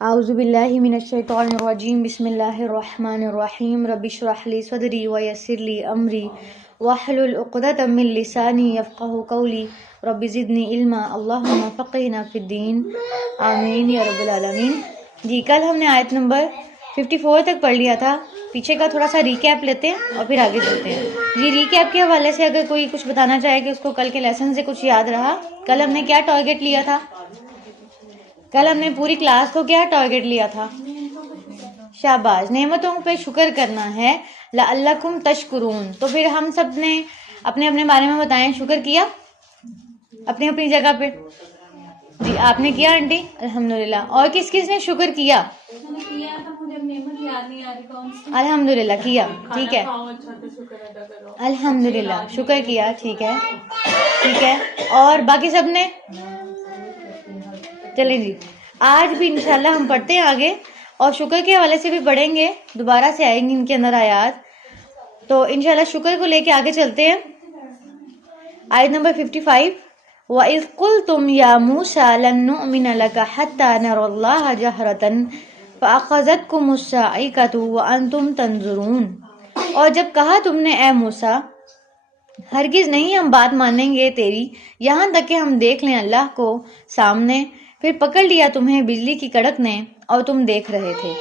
اعوذ باللہ من الشیطان الرجیم بسم اللہ الرحمن الرحیم رب اشرح لی صدری ویسر لی امری واحلل عقدۃ من لسانی یفقہوا قولی رب زدنی علما اللہم فقہنا فی الدین آمین یا رب العالمین۔ جی کل ہم نے آیت نمبر 54 تک پڑھ لیا تھا، پیچھے کا تھوڑا سا ریکیپ لیتے ہیں اور پھر آگے چلتے ہیں۔ جی ریکیپ کے حوالے سے اگر کوئی کچھ بتانا چاہے کہ اس کو کل کے لیسن سے کچھ یاد رہا، کل ہم نے کیا ٹارگٹ لیا تھا؟ کل ہم نے پوری کلاس کو کیا ٹارگٹ لیا تھا؟ شاباش، نعمتوں پہ شکر کرنا ہے، لعلکم تشکرون۔ تو پھر ہم سب نے اپنے اپنے بارے میں بتائیں، شکر کیا اپنی اپنی جگہ پہ؟ جی آپ نے کیا آنٹی؟ الحمدللہ۔ اور کس کس نے شکر کیا؟ الحمدللہ کیا، ٹھیک ہے الحمدللہ شکر کیا، ٹھیک ہے ٹھیک ہے۔ اور باقی سب نے؟ چلیں جی، آج بھی انشاءاللہ ہم پڑھتے ہیں آگے، اور شکر کے حوالے سے بھی پڑھیں گے، دوبارہ سے آئیں گے ان کے اندر آیات، تو انشاءاللہ شکر کو لے کے آگے چلتے ہیں۔ آیت نمبر 55، وَإِذْ قُلْتُمْ يَا مُوسَىٰ لَن نُّؤْمِنَ لَكَ حَتَّىٰ نَرَى اللَّهَ جَهْرَةً فَأَخَذَتْكُمُ الصَّاعِقَةُ وَأَنْتُمْ تَنظُرُونَ، اور جب کہا تم نے اے موسیٰ ہرگز نہیں ہم بات مانیں گے تیری یہاں تک کہ ہم دیکھ لیں اللہ کو سامنے، پھر پکڑ لیا تمہیں بجلی کی کڑک نے اور تم دیکھ رہے تھے۔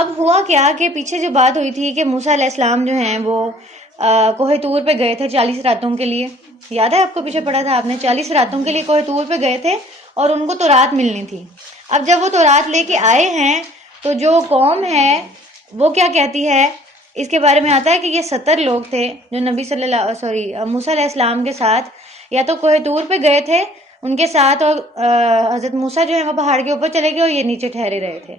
اب ہوا کیا کہ پیچھے جو بات ہوئی تھی کہ موسیٰ علیہ السلام جو ہیں وہ کوہ طور پہ گئے تھے 40 راتوں کے لیے، یاد ہے آپ کو؟ پیچھے پڑھا تھا آپ نے، 40 راتوں کے لیے کوہ طور پہ گئے تھے اور ان کو تورات ملنی تھی۔ اب جب وہ تورات لے کے آئے ہیں تو جو قوم ہے وہ کیا کہتی ہے؟ اس کے بارے میں آتا ہے کہ یہ 70 لوگ تھے جو نبی موسیٰ علیہ السلام کے ساتھ یا تو کوہ طور پہ گئے تھے ان کے ساتھ، اور حضرت موسیٰ جو ہے وہ پہاڑ کے اوپر چلے گئے اور یہ نیچے ٹھہرے رہے تھے۔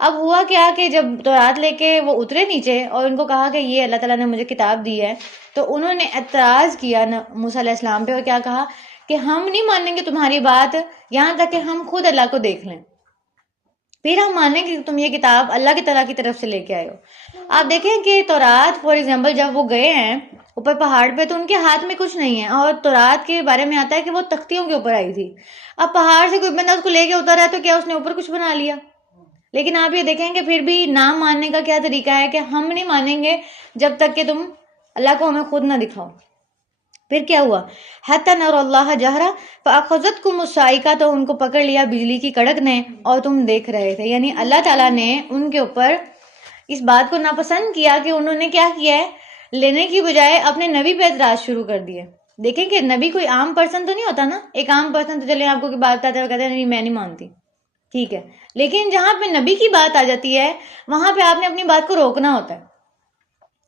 اب ہوا کیا کہ جب تورات لے کے وہ اترے نیچے اور ان کو کہا کہ یہ اللہ تعالیٰ نے مجھے کتاب دی ہے، تو انہوں نے اعتراض کیا موسیٰ علیہ السلام پہ، اور کیا کہا کہ ہم نہیں مانیں گے تمہاری بات یہاں تک کہ ہم خود اللہ کو دیکھ لیں، پھر ہم مانیں گے کہ تم یہ کتاب اللہ کی تعالیٰ کی طرف سے لے کے آئے ہو۔ آپ دیکھیں کہ تورات فار ایگزامپل جب وہ گئے ہیں اوپر پہاڑ پہ تو ان کے ہاتھ میں کچھ نہیں ہے، اور تورات کے بارے میں آتا ہے کہ وہ تختیوں کے اوپر آئی تھی۔ اب پہاڑ سے کوئی بندہ اس کو لے کے اتر ہے تو کیا اس نے اوپر کچھ بنا لیا؟ لیکن آپ یہ دیکھیں کہ پھر بھی نہ ماننے کا کیا طریقہ ہے کہ ہم نہیں مانیں گے جب تک کہ تم اللہ کو ہمیں خود نہ دکھاؤ۔ پھر کیا ہوا؟ حَتَّىٰ نَرَى اللَّهَ جَهْرَةً فَأَخَذَتْكُمُ الصَّاعِقَةُ، تو ان کو پکڑ لیا بجلی کی کڑک نے اور تم دیکھ رہے تھے، یعنی اللہ تعالیٰ نے ان کے اوپر اس بات کو ناپسند کیا کہ انہوں نے کیا کیا ہے، لینے کی بجائے اپنے نبی پہ اعتراض شروع کر دیے۔ دیکھیں کہ نبی کوئی عام پرسن تو نہیں ہوتا نا، ایک عام پرسن تو چلے آپ کو بات بتاتے ہیں، کہتے ہیں نہیں میں نہیں مانتی، ٹھیک ہے، لیکن جہاں پہ نبی کی بات آ جاتی ہے وہاں پہ آپ نے اپنی بات کو روکنا ہوتا ہے،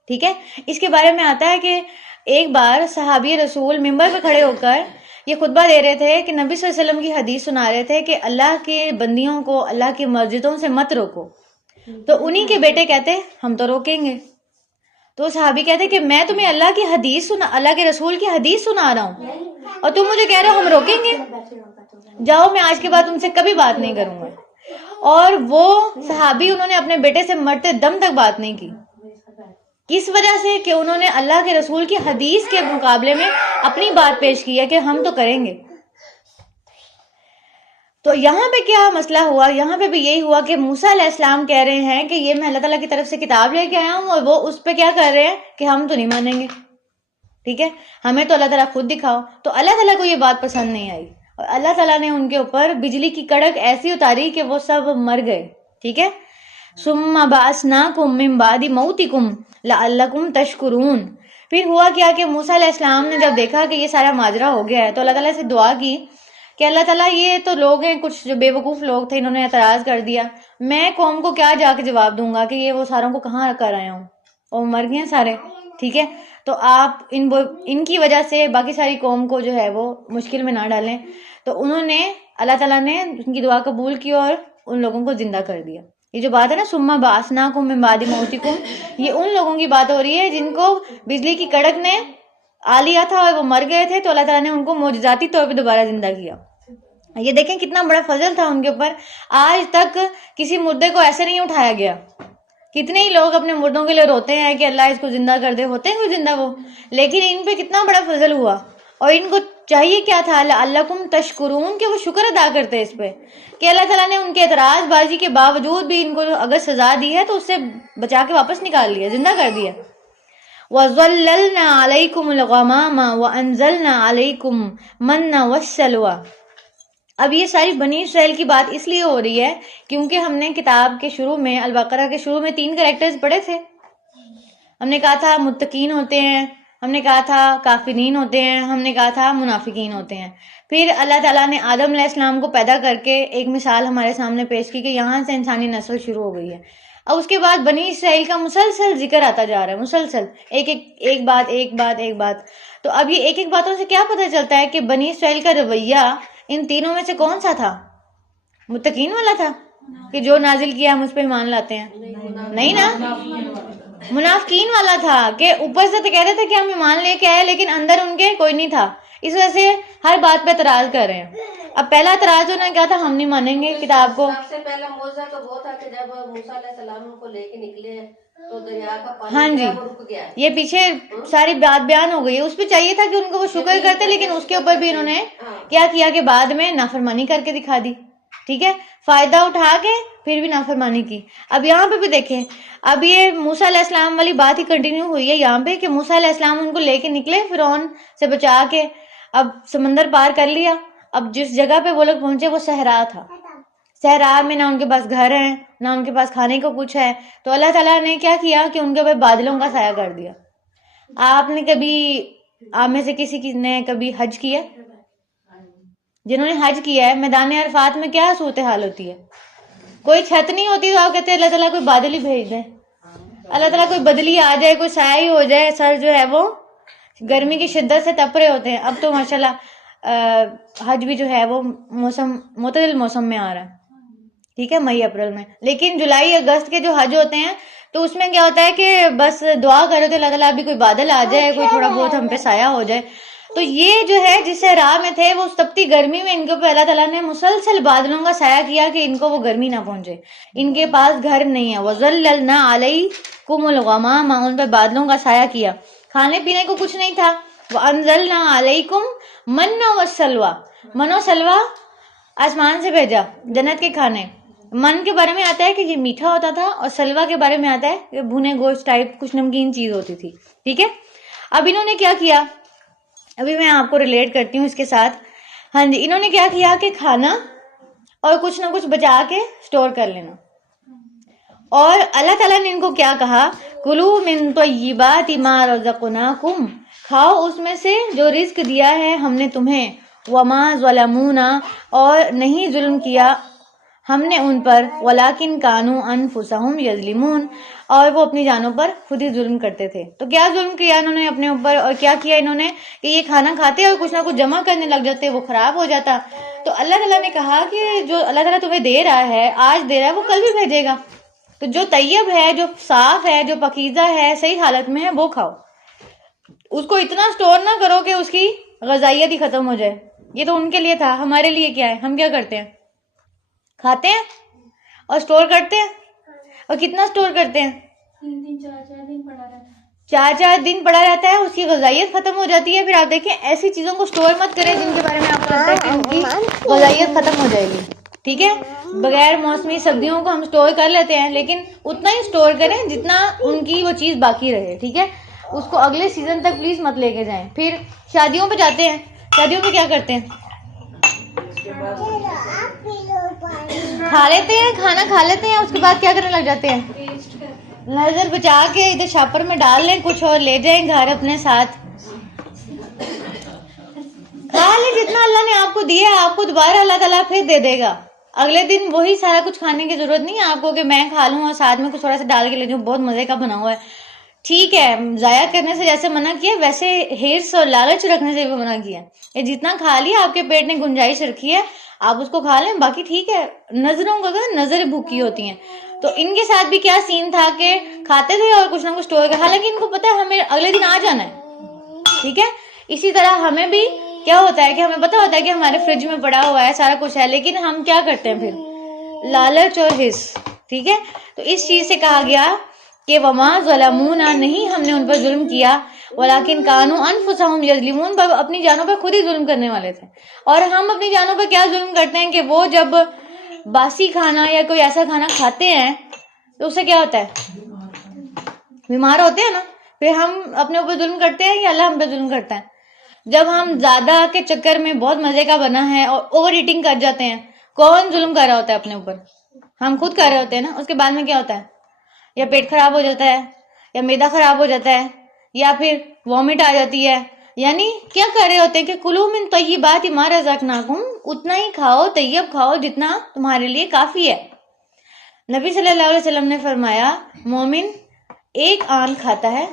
ٹھیک ہے۔ اس کے بارے میں آتا ہے کہ ایک بار صحابی رسول ممبر پہ کھڑے ہو کر یہ خطبہ دے رہے تھے کہ نبی صلی اللہ علیہ وسلم کی حدیث سنا رہے تھے کہ اللہ کے بندیوں کو اللہ کی مسجدوں سے مت روکو، تو انہی کے بیٹے کہتے ہم تو روکیں گے، تو صحابی کہتے کہ میں تمہیں اللہ کے رسول کی حدیث سنا رہا ہوں اور تم مجھے کہہ رہے ہو ہم روکیں گے، جاؤ میں آج کے بعد تم سے کبھی بات نہیں کروں گا۔ اور وہ صحابی انہوں نے اپنے بیٹے سے مرتے دم تک بات نہیں کی، کس وجہ سے؟ کہ انہوں نے اللہ کے رسول کی حدیث کے مقابلے میں اپنی بات پیش کی ہے کہ ہم تو کریں گے۔ تو یہاں پہ کیا مسئلہ ہوا؟ یہاں پہ بھی یہی ہوا کہ موسیٰ علیہ السلام کہہ رہے ہیں کہ یہ میں اللہ تعالیٰ کی طرف سے کتاب لے کے آیا ہوں، اور وہ اس پہ کیا کر رہے ہیں کہ ہم تو نہیں مانیں گے، ٹھیک ہے، ہمیں تو اللہ تعالیٰ خود دکھاؤ۔ تو اللہ تعالیٰ کو یہ بات پسند نہیں آئی اور اللہ تعالیٰ نے ان کے اوپر بجلی کی کڑک ایسی اتاری کہ وہ سب مر گئے، ٹھیک ہے۔ ثم بعثناکم من بعد موتکم لعلکم تشکرون۔ پھر ہوا کیا کہ موسیٰ علیہ السلام نے جب دیکھا کہ یہ سارا ماجرا ہو گیا ہے تو اللہ تعالیٰ سے دعا کی کہ اللہ تعالیٰ یہ تو لوگ ہیں کچھ جو بے وقوف لوگ تھے، انہوں نے اعتراض کر دیا، میں قوم کو کیا جا کے جواب دوں گا کہ یہ وہ ساروں کو کہاں کر آیا ہوں، اور مر گئے ہیں سارے، ٹھیک ہے، تو آپ ان کی وجہ سے باقی ساری قوم کو جو ہے وہ مشکل میں نہ ڈالیں۔ تو انہوں نے اللہ تعالیٰ نے ان کی دعا قبول کی اور ان لوگوں کو زندہ کر دیا۔ یہ جو بات ہے نا ثم بعثناکم من بعد موتکم، یہ ان لوگوں کی بات ہو رہی ہے جن کو بجلی کی کڑک نے آ لیا تھا اور وہ مر گئے تھے، تو اللہ تعالیٰ نے ان کو معجزاتی طور پہ دوبارہ زندہ کیا۔ یہ دیکھیں کتنا بڑا فضل تھا ان کے اوپر، آج تک کسی مردے کو ایسے نہیں اٹھایا گیا۔ کتنے ہی لوگ اپنے مردوں کے لیے روتے ہیں کہ اللہ اس کو زندہ کر دے، ہوتے ہیں کوئی زندہ وہ، لیکن ان پہ کتنا بڑا فضل ہوا، اور ان کو چاہیے کیا تھا لعلکم تشکرون کہ وہ شکر ادا کرتے اس پہ کہ اللہ تعالیٰ نے ان کے اعتراض بازی کے باوجود بھی ان کو اگر سزا دی ہے تو اس سے بچا کے واپس نکال لیا، زندہ کر دیا. وَظَلَّلْنَا عَلَيْكُمُ الْغَمَامَ وَأَنزَلْنَا عَلَيْكُمْ مَنَّ وَالسَّلْوَىٰ. اب یہ ساری بنی اسرائیل کی بات اس لیے ہو رہی ہے کیونکہ ہم نے کتاب کے شروع میں البقرہ کے شروع میں 3 کریکٹرز پڑھے تھے. ہم نے کہا تھا متقین ہوتے ہیں، ہم نے کہا تھا کافرین ہوتے ہیں، ہم نے کہا تھا منافقین ہوتے ہیں. پھر اللہ تعالیٰ نے آدم علیہ السلام کو پیدا کر کے ایک مثال ہمارے سامنے پیش کی کہ یہاں سے انسانی نسل شروع ہو گئی ہے. اب اس کے بعد بنی اسرائیل کا مسلسل ذکر آتا جا رہا ہے، مسلسل ایک بات. تو اب یہ ایک باتوں سے کیا پتہ چلتا ہے کہ بنی اسرائیل کا رویہ ان تینوں میں سے کون سا تھا؟ متقین والا تھا کہ جو نازل کیا ہم اس پہ ایمان لاتے ہیں؟ نہیں نا، منافقین والا تھا کہ اوپر سے تو کہتے تھے کہ ہم ایمان لے کے آئے لیکن اندر ان کے کوئی نہیں تھا، اس وجہ سے ہر بات پہ اعتراض کر رہے ہیں. اب پہلا اعتراض انہوں نے کہا تھا ہم نہیں مانیں گے کتاب کو. سب سے پہلا معجزہ تو وہ تھا کہ جب موسیٰ علیہ السلام ان کو لے کے نکلے تو دریا کا ہاں پانی جی، وہ رک گیا. یہ پیچھے ساری بات بیان ہو گئی ہے. اس پہ چاہیے تھا کہ ان کو وہ شکر کرتے، لیکن اس کے اوپر بھی انہوں نے کیا کیا کہ بعد میں نافرمانی کر کے دکھا دی. ٹھیک ہے، فائدہ اٹھا کے پھر بھی نافرمانی کی. اب یہاں پہ بھی دیکھیں، اب یہ موسیٰ علیہ السلام والی بات ہی کنٹینیو ہوئی ہے یہاں پہ کہ موسیٰ علیہ السلام ان کو لے کے نکلے فرعون سے بچا کے، اب سمندر پار کر لیا. اب جس جگہ پہ وہ لوگ پہنچے وہ صحرا تھا. صحرا میں نہ ان کے پاس گھر ہیں نہ ان کے پاس کھانے کو کچھ ہے. تو اللہ تعالیٰ نے کیا کیا کہ ان کے اوپر بادلوں کا سایہ کر دیا. آپ نے کبھی آپ میں سے کسی نے کبھی حج کیا؟ جنہوں نے حج کیا ہے، میدان عرفات میں کیا صورتحال ہوتی ہے؟ کوئی چھت نہیں ہوتی تو آپ کہتے ہیں اللہ تعالیٰ کوئی بادل ہی بھیج دیں، اللہ تعالیٰ کوئی بدلی آ جائے، کوئی سایہ ہی ہو جائے. سر جو ہے وہ گرمی کی شدت سے تپ رہے ہوتے ہیں. اب تو ماشاءاللہ حج بھی جو ہے وہ موسم معتدل موسم میں آ رہا ہے. ٹھیک ہے، مئی اپریل میں. لیکن جولائی اگست کے جو حج ہوتے ہیں تو اس میں کیا ہوتا ہے کہ بس دعا کرو تو اللہ تعالیٰ ابھی کوئی بادل آ جائے، کوئی تھوڑا بہت ہم پہ سایہ ہو جائے. تو یہ جو ہے جس صحرا میں تھے وہ اس تپتی گرمی میں ان کے اوپر اللہ تعالیٰ نے مسلسل بادلوں کا سایہ کیا کہ ان کو وہ گرمی نہ پہنچے. ان کے پاس گھر نہیں ہے. وَظَلَّلْنَا عَلَيْكُمُ الْغَمَامَ، ان پہ بادلوں کا سایہ کیا. کھانے پینے کو کچھ نہیں تھا. وَأَنزَلْنَا عَلَيْكُمْ مَنَّ وَالسَّلْوَىٰ، من و سلوہ آسمان سے بھیجا، جنت کے کھانے. من کے بارے میں آتا ہے کہ یہ میٹھا ہوتا تھا اور سلوہ کے بارے میں آتا ہے کہ بھنے گوشت ٹائپ کچھ نمکین چیز ہوتی تھی. ٹھیک ہے، اب انہوں نے کیا کیا، ابھی میں آپ کو ریلیٹ کرتی ہوں اس کے ساتھ. ہاں جی، انہوں نے کیا کیا کہ کھانا اور کچھ نہ کچھ بچا کے سٹور کر لینا. اور اللہ تعالیٰ نے ان کو کیا کہا، کُلُوا مِن طَیِّبَاتِ مَا رَزَقْنَاکُمْ، کھاؤ اس میں سے جو رزق دیا ہے ہم نے تمہیں. وَمَا ظَلَمُونَا، اور نہیں ظلم کیا ہم نے ان پر. وَلَٰكِن كَانُوا أَنفُسَهُمْ يَظْلِمُونَ، اور وہ اپنی جانوں پر خود ہی ظلم کرتے تھے. تو کیا ظلم کیا انہوں نے اپنے اوپر، اور کیا کیا انہوں نے کہ یہ کھانا کھاتے اور کچھ نہ کچھ جمع کرنے لگ جاتے، وہ خراب ہو جاتا. تو اللہ تعالیٰ نے کہا کہ جو اللہ تعالیٰ تمہیں دے رہا ہے، آج دے رہا ہے، وہ کل بھی بھیجے گا. تو جو طیب ہے، جو صاف ہے، جو پاکیزہ ہے، صحیح حالت میں ہے، وہ کھاؤ. اس کو اتنا سٹور نہ کرو کہ اس کی غذائیت ہی ختم ہو جائے. یہ تو ان کے لیے تھا، ہمارے لیے کیا ہے؟ ہم کیا کرتے ہیں؟ کھاتے ہیں اور سٹور کرتے ہیں. اور کتنا سٹور کرتے ہیں؟ 3-4 دن پڑا رہتا ہے. 4 دن پڑا رہتا ہے، اس کی غذائیت ختم ہو جاتی ہے. پھر آپ دیکھیں ایسی چیزوں کو سٹور مت کریں جن کے بارے میں آپ کو لگتا ہے کہ ان کی غذائیت ختم ہو جائے گی. ٹھیک ہے، بغیر موسمی سبزیوں کو ہم سٹور کر لیتے ہیں، لیکن اتنا ہی سٹور کریں جتنا ان کی وہ چیز باقی رہے. ٹھیک ہے، اس کو اگلے سیزن تک پلیز مت لے کے جائیں. پھر شادیوں پہ جاتے ہیں، شادیوں پہ کیا کرتے ہیں؟ کھا لیتے ہیں، کھانا کھا لیتے ہیں، اس کے بعد کیا کرنے لگ جاتے ہیں؟ نظر بچا کے ادھر شاپر میں ڈال لیں کچھ اور لے جائیں گھر اپنے ساتھ. کھا لیں جتنا اللہ نے آپ کو دیا ہے، آپ کو دوبارہ اللہ تعالیٰ پھر دے دے گا. اگلے دن وہی سارا کچھ کھانے کی ضرورت نہیں ہے آپ کو کہ میں کھا لوں اور ساتھ میں کچھ تھوڑا سا ڈال کے لے جاؤں، بہت مزے کا بنا ہوا ہے. ٹھیک ہے، ضائع کرنے سے جیسے منع کیا ویسے ہرس اور لالچ رکھنے سے بھی منع کیا. یہ جتنا کھا لیا، آپ کے پیٹ نے گنجائش رکھی ہے، آپ اس کو کھا لیں، باقی ٹھیک ہے. نظروں کو نظر بھوکی ہوتی ہیں. تو ان کے ساتھ بھی کیا سین تھا کہ کھاتے تھے اور کچھ نہ کچھ سٹور کر، حالانکہ ان کو پتا ہے ہمیں اگلے دن آ جانا ہے. ٹھیک ہے، اسی طرح ہمیں بھی کیا ہوتا ہے کہ ہمیں پتا ہوتا ہے کہ ہمارے فریج میں پڑا ہوا ہے، سارا کچھ ہے، لیکن ہم کیا کرتے ہیں پھر؟ لالچ اور حس. ٹھیک ہے، تو اس چیز سے کہا گیا کہ وما ظلمونا، نہیں ہم نے ان پر ظلم کیا. ولیکن کانوا انفسہم یظلمون، پر اپنی جانوں پہ خود ہی ظلم کرنے والے تھے. اور ہم اپنی جانوں پہ کیا ظلم کرتے ہیں کہ وہ جب باسی کھانا یا کوئی ایسا کھانا کھاتے ہیں تو اس سے کیا ہوتا ہے؟ بیمار ہوتے ہیں نا. پھر ہم اپنے اوپر ظلم کرتے ہیں یا اللہ ہم پہ ظلم کرتا ہے؟ جب ہم زیادہ کے چکر میں بہت مزے کا بنا ہے اور اوور ایٹنگ کر جاتے ہیں، کون ظلم کر رہا ہوتا ہے اپنے اوپر؟ ہم خود کر رہے ہوتے ہیں نا. اس کے بعد میں کیا ہوتا ہے؟ یا پیٹ خراب ہو جاتا ہے، یا معدہ خراب ہو جاتا ہے، یا پھر وامٹ آ جاتی ہے. یعنی کیا کر رہے ہوتے ہیں کہ کلوا من طیبات ما رزقناکم، اتنا ہی کھاؤ، طیب کھاؤ جتنا تمہارے لیے کافی ہے. نبی صلی اللہ علیہ وسلم نے فرمایا مومن ایک آن کھاتا ہے،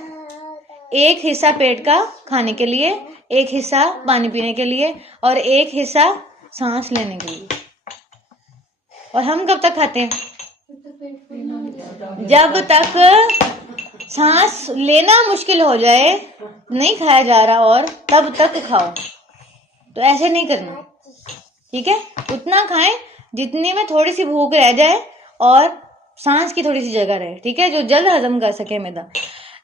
ایک حصہ پیٹ کا کھانے کے لیے، ایک حصہ پانی پینے کے لیے، اور ایک حصہ سانس لینے کے لیے. اور ہم کب تک کھاتے ہیں؟ جب تک سانس لینا مشکل ہو جائے، نہیں کھایا جا رہا، اور تب تک کھاؤ. تو ایسے نہیں کرنا، ٹھیک ہے؟ اتنا کھائیں جتنے میں تھوڑی سی بھوک رہ جائے اور سانس کی تھوڑی سی جگہ رہے، ٹھیک ہے؟ جو جلد ہضم کر سکے معدہ.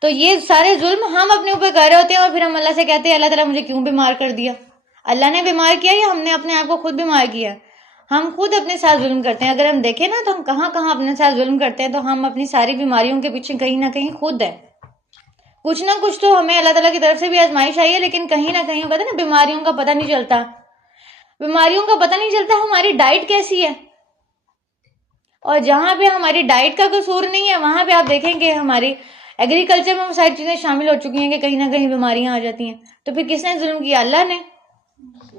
تو یہ سارے ظلم ہم اپنے اوپر کر رہے ہوتے ہیں، اور پھر ہم اللہ سے کہتے ہیں اللہ تعالیٰ مجھے کیوں بیمار کر دیا؟ اللہ نے بیمار کیا یا ہم نے اپنے آپ کو خود بیمار کیا؟ ہم خود اپنے ساتھ ظلم کرتے ہیں. اگر ہم دیکھیں نا تو ہم کہاں کہاں اپنے ساتھ ظلم کرتے ہیں، تو ہم اپنی ساری بیماریوں کے پیچھے کہیں نہ کہیں خود ہیں. کچھ نہ کچھ تو ہمیں اللہ تعالیٰ کی طرف سے بھی آزمائش آئی ہے، لیکن کہیں نہ کہیں پتہ نا بیماریوں کا پتہ نہیں چلتا. بیماریوں کا پتہ نہیں چلتا ہماری ڈائٹ کیسی ہے. اور جہاں پہ ہماری ڈائٹ کا قصور نہیں ہے، وہاں پہ آپ دیکھیں کہ ہماری ایگریکلچر میں وہ ساری چیزیں شامل ہو چکی ہیں کہ کہیں نہ کہیں بیماریاں آ جاتی ہیں. تو پھر کس نے ظلم کیا؟ اللہ نے.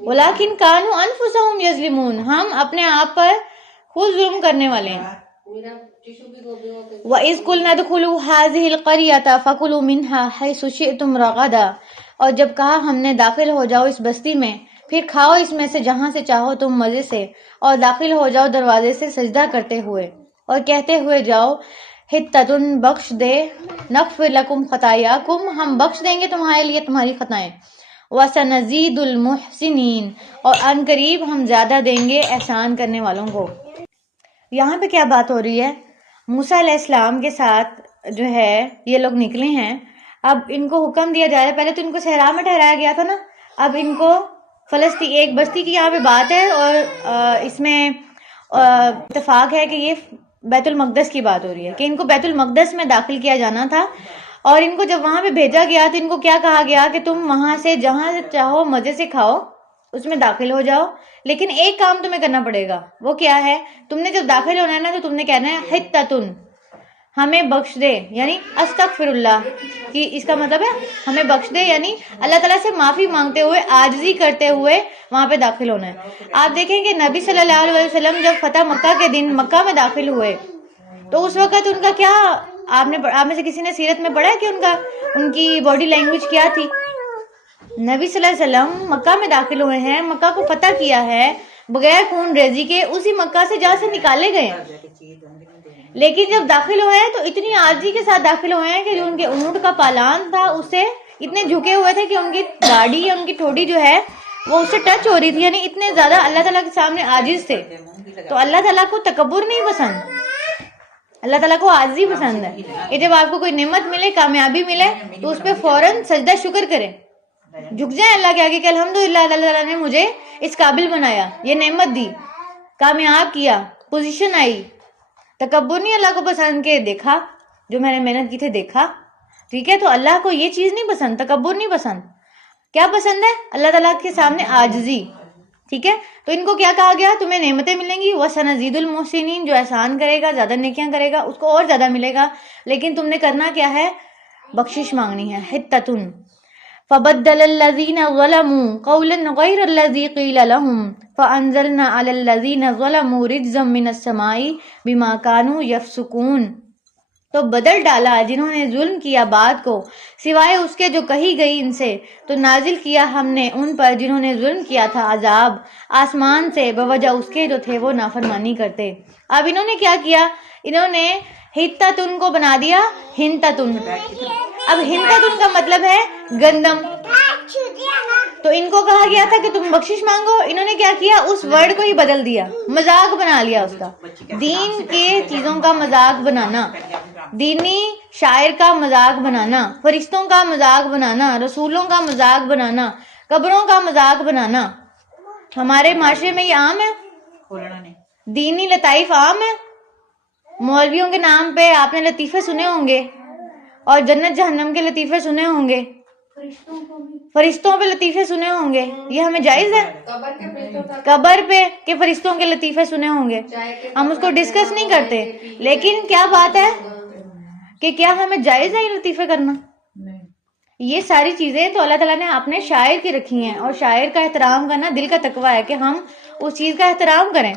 ولیکن کانوا انفسہم یظلمون، ہم اپنے آپ پر خود ظلم کرنے والے ہیں. وَإِذْ قُلْنَا ادْخُلُوا هَٰذِهِ الْقَرْيَةَ فَكُلُوا مِنْهَا حَيْثُ شِئْتُمْ رَغَدًا، اور جب کہا ہم نے داخل ہو جاؤ اس بستی میں، پھر کھاؤ اس میں سے جہاں سے چاہو تم مزے سے، اور داخل ہو جاؤ دروازے سے سجدہ کرتے ہوئے اور کہتے ہوئے جاؤ حتۃ بخش دے، نغفر لکم خطایاکم، ہم بخش دیں گے تمہارے لیے تمہاری خطائیں، وَسَنَزِيدُ الْمُحْسِنِينَ، اور ان قریب ہم زیادہ دیں گے احسان کرنے والوں کو. یہاں پہ کیا بات ہو رہی ہے؟ موسیٰ علیہ السلام کے ساتھ جو ہے یہ لوگ نکلے ہیں. اب ان کو حکم دیا جا رہا ہے، پہلے تو ان کو صحرا میں ٹھہرایا گیا تھا نا، اب ان کو فلسطین ایک بستی کی یہاں پہ بات ہے، اور اس میں اتفاق ہے کہ یہ بیت المقدس کی بات ہو رہی ہے کہ ان کو بیت المقدس میں داخل کیا جانا تھا. اور ان کو جب وہاں پہ بھیجا گیا تو ان کو کیا کہا گیا کہ تم وہاں سے جہاں سے چاہو مزے سے کھاؤ، اس میں داخل ہو جاؤ، لیکن ایک کام تمہیں کرنا پڑے گا. وہ کیا ہے؟ تم نے جب داخل ہونا ہے نا تو تم نے کہنا ہے حتۃ، ہمیں بخش دے، یعنی استغفر اللہ، کہ اس کا مطلب ہے ہمیں بخش دے، یعنی اللہ تعالیٰ سے معافی مانگتے ہوئے، عاجزی کرتے ہوئے وہاں پہ داخل ہونا ہے. آپ دیکھیں کہ نبی صلی اللہ علیہ وسلم جب فتح مکہ کے دن مکہ میں داخل ہوئے تو اس وقت ان کا کیا، آپ میں سے کسی نے سیرت میں پڑھا ہے کہ ان کی باڈی لینگویج کیا تھی؟ نبی صلی اللہ علیہ وسلم مکہ میں داخل ہوئے ہیں، مکہ کو فتح کیا ہے بغیر خون ریزی کے، اسی مکہ سے جہاں سے نکالے گئے ہیں، لیکن جب داخل ہوئے ہیں تو اتنی عاجزی کے ساتھ داخل ہوئے ہیں کہ جو ان کے اونٹ کا پالان تھا اس سے اتنے جھکے ہوئے تھے کہ ان کی داڑھی یا ان کی ٹھوڑی جو ہے وہ اس سے ٹچ ہو رہی تھی، یعنی اتنے زیادہ اللہ تعالیٰ کے سامنے عاجز تھے. تو اللہ تعالیٰ کو تکبر نہیں پسند، اللہ تعالیٰ کو عاجزی پسند ہے. کہ جب آپ کو کوئی نعمت ملے، کامیابی ملے، تو اس پہ فوراً سجدہ شکر کریں، جھک جائیں اللہ کے آگے کہ الحمدللہ اللہ تعالیٰ نے مجھے اس قابل بنایا، یہ نعمت دی، کامیاب کیا، پوزیشن آئی. تکبر نہیں اللہ کو پسند کہ دیکھا جو میں نے محنت کی تھی دیکھا، ٹھیک ہے؟ تو اللہ کو یہ چیز نہیں پسند، تکبر نہیں پسند. کیا پسند ہے؟ اللہ تعالیٰ کے سامنے عاجزی، ٹھیک ہے؟ تو ان کو کیا کہا گیا؟ تمہیں نعمتیں ملیں گی، وَسَنَزِيدُ الْمُحْسِنِينَ، جو احسان کرے گا، زیادہ نیکیاں کرے گا، اس کو اور زیادہ ملے گا، لیکن تم نے کرنا کیا ہے؟ بخشش مانگنی ہے. حتۃ فَبَدَّلَ الَّذِينَ ظَلَمُوا قَوْلًا غَيْرَ الَّذِي قِيلَ لَهُمْ فَأَنزَلْنَا عَلَى الَّذِينَ ظَلَمُوا رِجْزًا مِّنَ السَّمَاءِ بِمَا كَانُوا يَفْسُقُونَ، تو بدل ڈالا جنہوں نے ظلم کیا بات کو سوائے اس کے جو کہی گئی ان سے، تو نازل کیا ہم نے ان پر جنہوں نے ظلم کیا تھا عذاب آسمان سے بوجہ اس کے جو تھے وہ نافرمانی کرتے. اب انہوں نے کیا کیا؟ انہوں نے حتۃ کو بنا دیا ہنتۃ. اب ہنتۃ کا مطلب ہے گندم، تو ان کو کہا گیا تھا کہ تم بخشش مانگو، انہوں نے کیا کیا؟ اس ورڈ کو ہی بدل دیا، مذاق بنا لیا اس کا. دین کے چیزوں کا مذاق بنانا، دینی شاعر کا مذاق بنانا، فرشتوں کا مذاق بنانا، رسولوں کا مذاق بنانا، قبروں کا مذاق بنانا ہمارے معاشرے میں یہ عام ہے. دینی لطائف عام ہے. مولویوں کے نام پہ آپ نے لطیفے سنے ہوں گے اور جنت جہنم کے لطیفے سنے ہوں گے، فرشتوں پہ لطیفے سنے ہوں گے. یہ ہمیں جائز ہے؟ قبر کے فرشتوں کا قبر پہ کہ فرشتوں کے لطیفے سنے ہوں گے، ہم اس کو ڈسکس نہیں کرتے. لیکن کیا بات ہے کہ کیا ہمیں جائز ہے یہ لطیفے کرنا؟ یہ ساری چیزیں تو اللہ تعالیٰ نے اپنے شاعر کی رکھی ہیں، اور شاعر کا احترام کرنا دل کا تقویٰ ہے کہ ہم اس چیز کا احترام کریں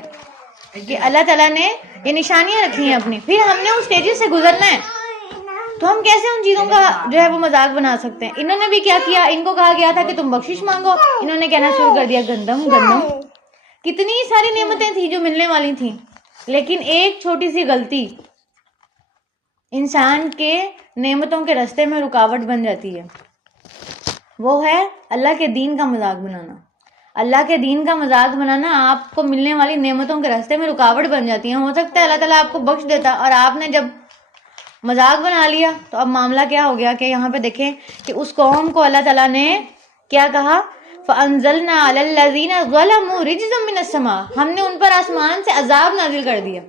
کہ اللہ تعالیٰ نے یہ نشانیاں رکھی ہیں اپنی، پھر ہم نے اس اسٹیجز سے گزرنا ہے. تو ہم کیسے ان چیزوں کا جو ہے وہ مذاق بنا سکتے ہیں؟ انہوں نے بھی کیا کیا، ان کو کہا گیا تھا کہ تم بخشش مانگو، انہوں نے کہنا شروع کر دیا گندم گندم. کتنی ساری نعمتیں تھیں جو ملنے والی تھیں، لیکن ایک چھوٹی سی غلطی انسان کے نعمتوں کے راستے میں رکاوٹ بن جاتی ہے. وہ ہے اللہ کے دین کا مذاق بنانا. اللہ کے دین کا مذاق بنانا آپ کو ملنے والی نعمتوں کے راستے میں رکاوٹ بن جاتی ہیں. ہو سکتا ہے اللہ تعالیٰ آپ کو بخش دیتا، اور آپ نے جب مذاق بنا لیا تو اب معاملہ کیا ہو گیا کہ یہاں پہ دیکھیں کہ اس قوم کو اللہ تعالیٰ نے کیا کہا، فَأَنزَلْنَا عَلَى الَّذِينَ ظَلَمُوا رِجْزًا مِّنَ السَّمَاءِ، ہم نے ان پر آسمان سے عذاب نازل کر دیا.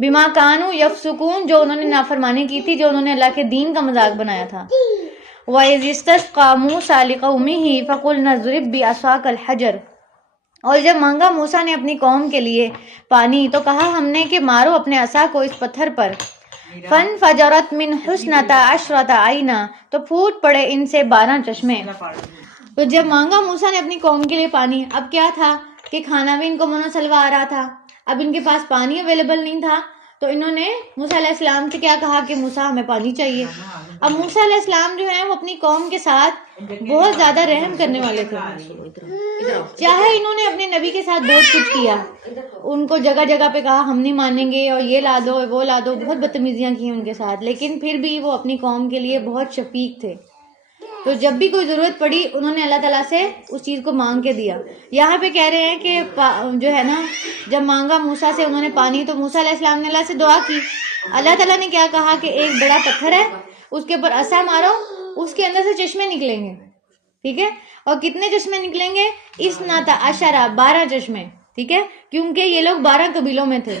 بِمَا كَانُوا يَفْسُقُونَ، جو انہوں نے نافرمانی کی تھی، جو انہوں نے اللہ کے دین کا مذاق بنایا تھا. وَإِذِ اسْتَسْقَىٰ مُوسَىٰ لِقَوْمِهِ فَقُلْنَا اضْرِب بِّعَصَاكَ الْحَجَرَ، اور جب مانگا موسیٰ نے اپنی قوم کے لیے پانی تو کہا ہم نے کہ مارو اپنے عصا کو اس پتھر پر. فَانْفَجَرَتْ مِنْ حُسْنَتَا عَشْرَةَ عَيْنًا، تو پھوٹ پڑے ان سے 12 چشمے. تو جب مانگا موسیٰ نے اپنی قوم کے لیے پانی، اب کیا تھا کہ کھانا بھی ان کو منو سلوا آ رہا تھا، اب ان کے پاس پانی اویلیبل نہیں تھا، تو انہوں نے موسیٰ علیہ السلام سے کیا کہا کہ موسیٰ ہمیں پانی چاہیے. اب موسیٰ علیہ السلام جو ہیں وہ اپنی قوم کے ساتھ بہت زیادہ رحم کرنے والے تھے. چاہے انہوں نے اپنے نبی کے ساتھ بہت کچھ کیا، ان کو جگہ جگہ پہ کہا ہم نہیں مانیں گے اور یہ لا دو وہ لا دو، بہت بدتمیزیاں کی ان کے ساتھ، لیکن پھر بھی وہ اپنی قوم کے لیے بہت شفیق تھے. تو جب بھی کوئی ضرورت پڑی انہوں نے اللہ تعالیٰ سے اس چیز کو مانگ کے دیا. یہاں پہ کہہ رہے ہیں کہ جو ہے نا جب مانگا موسیٰ سے انہوں نے پانی تو موسیٰ علیہ السلام نے اللہ سے دعا کی. اللہ تعالیٰ نے کیا کہا کہ ایک بڑا پتھر ہے، اس کے اوپر عصا مارو، اس کے اندر سے چشمے نکلیں گے. ٹھیک ہے، اور کتنے چشمے نکلیں گے؟ اثنتا عشرہ، 12 چشمے. ٹھیک ہے، کیونکہ یہ لوگ 12 قبیلوں میں تھے.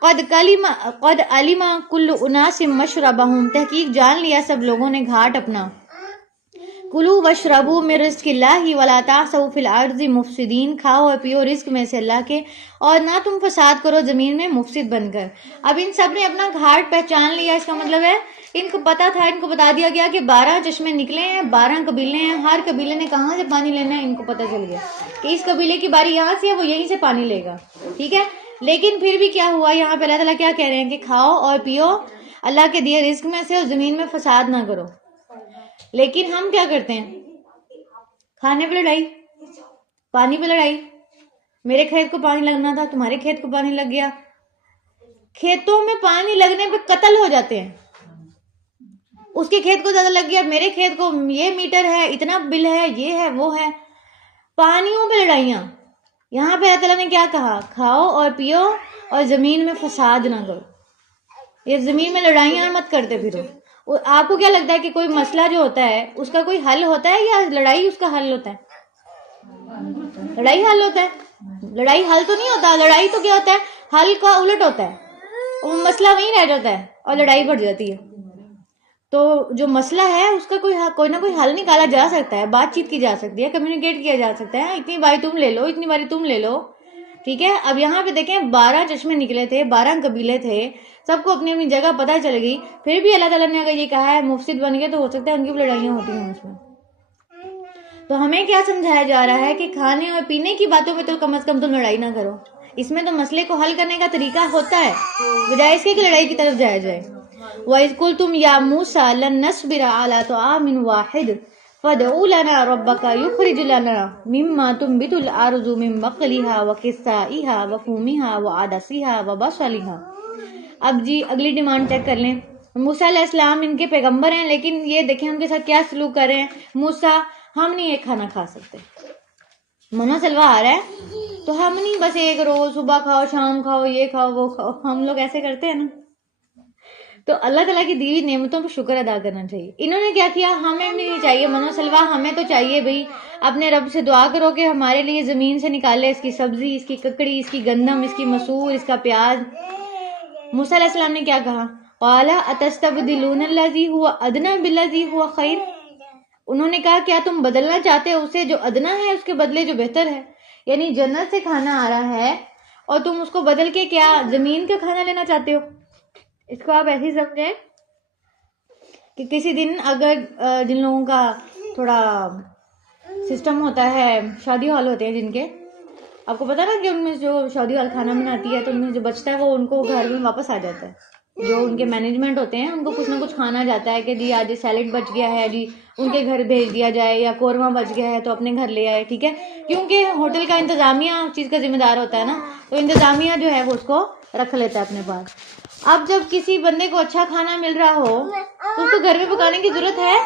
قد علم کل اناس مشربہم، تحقیق جان لیا سب لوگوں نے گھاٹ اپنا. کلو وشربو من رزق اللہ ولا تعثوا فی الارض مفسدین، کھاؤ اور پیو رزق میں سے اللہ کے اور نہ تم فساد کرو زمین میں مفسد بن کر. اب ان سب نے اپنا گھاٹ پہچان لیا. اس کا مطلب ہے ان کو پتا تھا، ان کو بتا دیا گیا کہ 12 چشمے نکلے ہیں، 12 قبیلے ہیں، ہر قبیلے نے کہاں سے پانی لینا ہے ان کو پتا چل گیا کہ اس قبیلے کی باری یہاں سے ہے، وہ یہیں سے پانی لے گا. ٹھیک ہے، لیکن پھر بھی کیا ہوا، یہاں پہ اللہ تعالیٰ کیا کہہ رہے ہیں کہ کھاؤ اور پیو اللہ کے دیے رزق میں سے اور زمین میں فساد نہ کرو. لیکن ہم کیا کرتے ہیں؟ کھانے پہ لڑائی، پانی پہ لڑائی. میرے کھیت کو پانی لگنا تھا، تمہارے کھیت کو پانی لگ گیا. کھیتوں میں پانی لگنے پہ قتل ہو جاتے ہیں. اس کے کھیت کو زیادہ لگ گیا، میرے کھیت کو یہ میٹر ہے، اتنا بل ہے، یہ ہے وہ ہے. پانیوں پہ لڑائیاں. یہاں پہ اللہ تعالیٰ نے کیا کہا؟ کھاؤ اور پیو اور زمین میں فساد نہ کرو. یہ زمین میں لڑائیاں مت کرتے پھرو. آپ کو کیا لگتا ہے کہ کوئی مسئلہ جو ہوتا ہے اس کا کوئی حل ہوتا ہے یا لڑائی اس کا حل ہوتا ہے؟ لڑائی حل ہوتا ہے. لڑائی حل تو نہیں ہوتا، لڑائی تو کیا ہوتا ہے؟ حل کا الٹ ہوتا ہے. وہ مسئلہ وہیں رہ جاتا ہے اور لڑائی بڑھ جاتی ہے. تو جو مسئلہ ہے اس کا کوئی نہ کوئی حل نکالا جا سکتا ہے، بات چیت کی جا سکتی ہے، کمیونیکیٹ کیا جا سکتا ہے. اتنی باری تم لے لو، اتنی باری تم لے لو. ٹھیک ہے، اب یہاں پہ دیکھیں 12 چشمے نکلے تھے، 12 قبیلے تھے، سب کو اپنی اپنی جگہ پتہ چل گئی. پھر بھی اللہ تعالیٰ نے اگر یہ کہا ہے مفسد بن گئے تو ہو سکتا ہے ان کی لڑائیاں ہوتی ہیں اس میں. تو ہمیں کیا سمجھایا جا رہا ہے کہ کھانے اور پینے کی باتوں پہ تو کم از کم تم لڑائی نہ کرو. اس میں تو مسئلے کو حل کرنے کا طریقہ ہوتا ہے، بجائے اس کے کہ لڑائی کی طرف جایا جائے. وَإِذْ قُلْتُمْ يَا مُوسَىٰ لَن نَّصْبِرَ عَلَىٰ طَعَامٍ وَاحِدٍ فَادْعُ لَنَا رَبَّكَ يُخْرِجْ لَنَا مِمَّا تُنبِتُ الْأَرْضُ مِن بَقْلِهَا وَقِثَّائِهَا وَفُومِهَا وَعَدَسِهَا وَبَصَلِهَا. اب جی اگلی ڈیمانڈ چیک کر لیں. موسیٰ علیہ السلام ان کے پیغمبر ہیں، لیکن یہ دیکھیں ان کے ساتھ کیا سلوک کر رہے ہیں. موسیٰ ہم نہیں ایک کھانا کھا سکتے، منو سلوا آ رہا ہے تو ہم نہیں بس ایک روز صبح کھاؤ شام کھاؤ یہ کھاؤ وہ کھاؤ. ہم لوگ ایسے کرتے ہیں نا. تو اللہ تعالیٰ کی دی ہوئی نعمتوں پر شکر ادا کرنا چاہیے. انہوں نے کیا کیا, ہمیں بھی نہیں چاہیے منو سلوا, ہمیں تو چاہیے بھائی اپنے رب سے دعا کرو کہ ہمارے لیے زمین سے نکالے اس کی سبزی, اس کی ککڑی, اس کی گندم, اس کی مسور, اس کا پیاز. موسیٰ علیہ السلام نے کیا کہا, قال اتستبدلون الذی هو ادنی بالذی هو خیر. انہوں نے کہا کیا تم بدلنا چاہتے ہو اسے جو ادنا ہے اس کے بدلے جو بہتر ہے. یعنی جنت سے کھانا آ رہا ہے اور تم اس کو بدل کے کیا زمین کا کھانا لینا چاہتے ہو. اس کو آپ ایسے ہی سمجھیں کہ کسی دن اگر جن لوگوں کا تھوڑا سسٹم ہوتا ہے, شادی ہال ہوتے ہیں جن کے, آپ کو پتا نا کہ ان میں جو شادی ہال کھانا بناتی ہے تو ان میں جو بچتا ہے وہ ان کو گھر میں واپس آ جاتا ہے. جو ان کے مینجمنٹ ہوتے ہیں ان کو کچھ نہ کچھ کھانا جاتا ہے کہ جی آج سیلڈ بچ گیا ہے جی ان کے گھر بھیج دیا جائے, یا قورمہ بچ گیا ہے تو اپنے گھر لے آئے. ٹھیک ہے, کیونکہ ہوٹل کا انتظامیہ اس چیز کا ذمہ دار ہوتا ہے نا, تو انتظامیہ جو ہے وہ اس کو رکھ لیتا ہے اپنے پاس. اب جب کسی بندے کو اچھا کھانا مل رہا ہو تو اس کو گھر میں پکانے کی ضرورت ہے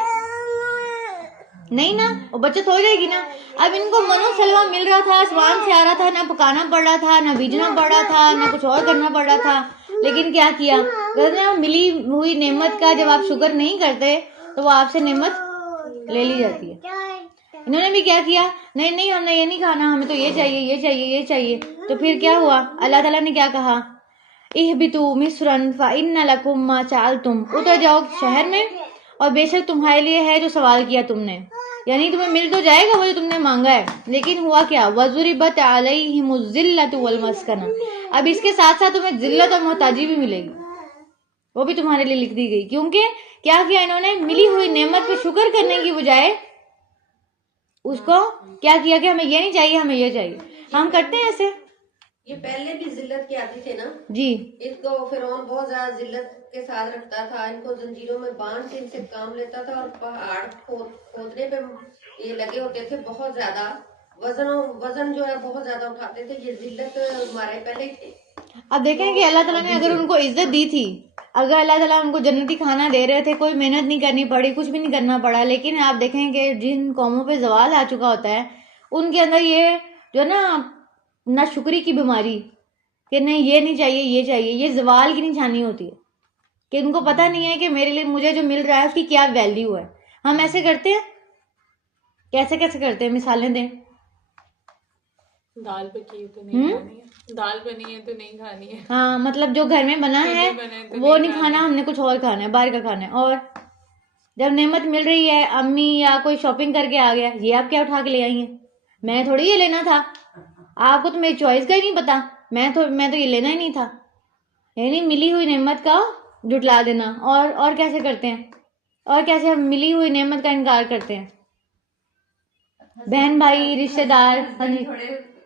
نہیں نا, وہ بچت ہو جائے گی نا. اب ان کو منو سلوا مل رہا تھا, آسمان سے آ رہا تھا, نہ پکانا پڑ رہا تھا, نہ بیجنا پڑ رہا تھا, نہ کچھ اور کرنا پڑ رہا تھا. لیکن کیا کیا, ملی ہوئی نعمت کا جب آپ شکر نہیں کرتے تو وہ آپ سے نعمت لے لی جاتی ہے. انہوں نے بھی کیا کیا, نہیں نہیں ہم نے یہ نہیں کھانا, ہمیں تو یہ چاہیے یہ چاہیے یہ چاہیے. تو پھر کیا ہوا, اللہ تعالیٰ نے کیا کہا, اہبطوا مصرا فإن لکم ما سألتم, اتر جاؤ شہر میں اور بے شک تمہارے لیے ہے جو سوال کیا تم نے. یعنی تمہیں مل تو جائے گا وہ جو تم نے مانگا ہے, لیکن ہوا کیا, وَضُرِبَتْ عَلَيْهِمُ الذِّلَّةُ وَالْمَسْكَنَةُ. اب اس کے ساتھ ساتھ تمہیں ذلت اور محتاجی بھی ملے گی, وہ بھی تمہارے لیے لکھ دی گئی. کیونکہ کیا کیا انہوں نے, ملی ہوئی نعمت پہ شکر کرنے کی بجائے اس کو کیا کیا کہ ہمیں یہ نہیں چاہیے ہمیں یہ چاہیے. ہم کرتے ہیں ایسے. یہ پہلے بھی ذلت کے آتی تھے نا جی, اس کو فرعون بہت زیادہ ذلت کے ساتھ رکھتا تھا, ان کو زنجیروں میں باندھ کے ان سے کام لیتا تھا, اور پہاڑ کھودنے پہ یہ لگے ہوتے تھے بہت زیادہ, وزن جو ہے بہت زیادہ اٹھاتے تھے. یہ ذلت ہمارے پہلے ہی تھے. اب دیکھیں کہ اللہ تعالیٰ نے اگر ان کو عزت دی تھی, اگر اللہ تعالیٰ ان کو جنتی کھانا دے رہے تھے, کوئی محنت نہیں کرنی پڑی, کچھ بھی نہیں کرنا پڑا, لیکن آپ دیکھیں کہ جن قوموں پہ زوال آ چکا ہوتا ہے ان کے اندر یہ جو نا ناشکری کی بیماری کہ نہیں یہ نہیں چاہیے یہ چاہیے, یہ زوال کی نشانی ہوتی ہے کہ ان کو پتہ نہیں ہے کہ میرے لیے مجھے جو مل رہا ہے اس کی کیا ویلیو ہے. ہم ایسے کرتے ہیں, کیسے کیسے کرتے ہیں, مثالیں دیں. دال پہ کی تو نہیں کھانی ہے, دال بنی ہے تو نہیں کھانی ہے. ہاں, مطلب جو گھر میں بنا ہے وہ نہیں کھانا, ہم نے کچھ اور کھانا ہے, باہر کا کھانا ہے. اور جب نعمت مل رہی ہے, امی یا کوئی شاپنگ کر کے آ گیا, یہ آپ کیا اٹھا کے لے آئی ہیں, میں تھوڑی یہ لینا تھا, آپ کو تو میری چوائس کا ہی نہیں پتا, میں تو یہ لینا ہی نہیں تھا. یعنی ملی ہوئی نعمت کا جھٹلا دینا. اور کیسے کرتے ہیں, اور کیسے ہم ملی ہوئی نعمت کا انکار کرتے ہیں. بہن بھائی رشتے دار, ہاں جی,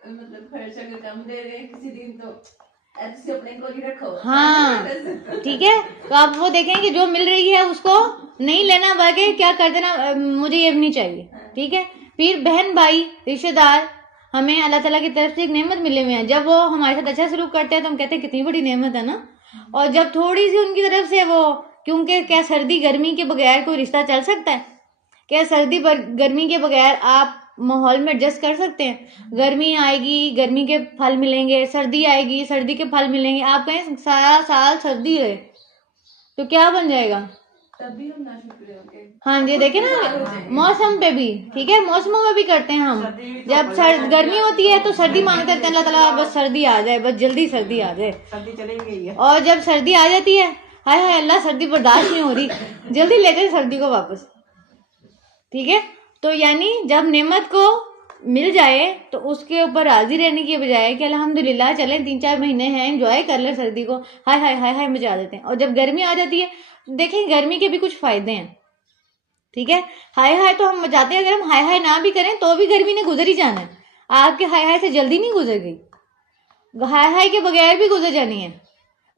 مطلب خرچ اگر کم دے رہے ہیں کسی دن تو ایسے اپنے کو ہی رکھو. ہاں ٹھیک ہے, تو آپ وہ دیکھیں کہ جو مل رہی ہے اس کو نہیں لینا, بلکہ کیا کر دینا, مجھے یہ بھی نہیں چاہیے. ٹھیک ہے, پھر بہن بھائی رشتے دار, ہمیں اللہ تعالیٰ کی طرف سے ایک نعمت ملے ہوئے ہیں, جب وہ ہمارے ساتھ اچھا سلوک کرتے ہیں تو ہم کہتے ہیں کتنی بڑی نعمت ہے نا. اور جب تھوڑی سی ان کی طرف سے وہ, کیونکہ کیا سردی گرمی کے بغیر کوئی رشتہ چل سکتا ہے, کیا سردی گرمی کے بغیر آپ ماحول میں ایڈجسٹ کر سکتے ہیں. گرمی آئے گی گرمی کے پھل ملیں گے, سردی آئے گی سردی کے پھل ملیں گے. آپ کہیں سارا سال سردی ہے تو کیا بن جائے گا, تب بھی ہم ناشکر ہو گے. ہاں جی, دیکھیں نا موسم پہ بھی, ٹھیک ہے, موسموں میں بھی کرتے ہیں ہم. جب گرمی ہوتی ہے تو سردی مانگتے ہیں اللہ تعالیٰ بس سردی آ جائے, بس جلدی سردی آ جائے. سردی چلی گئی ہے. اور جب سردی آ جاتی ہے, ہائے ہائے اللہ سردی برداشت نہیں ہو رہی, جلدی لے جائے سردی کو واپس. ٹھیک ہے, تو یعنی جب نعمت کو مل جائے تو اس کے اوپر راضی رہنے کی بجائے کہ الحمدللہ چلیں 3-4 مہینے ہیں انجوائے کر لیں سردی کو, ہائے ہائے ہائے ہائے مچا دیتے ہیں. اور جب گرمی آ جاتی ہے, دیکھیں گرمی کے بھی کچھ فائدے ہیں. ٹھیک ہے, ہائے ہائے تو ہم مچاتے ہیں, اگر ہم ہائے ہائے نہ بھی کریں تو بھی گرمی نے گزر ہی جانا ہے. آپ کے ہائے ہائے سے جلدی نہیں گزر گئی, ہائے ہائے کے بغیر بھی گزر جانی ہے.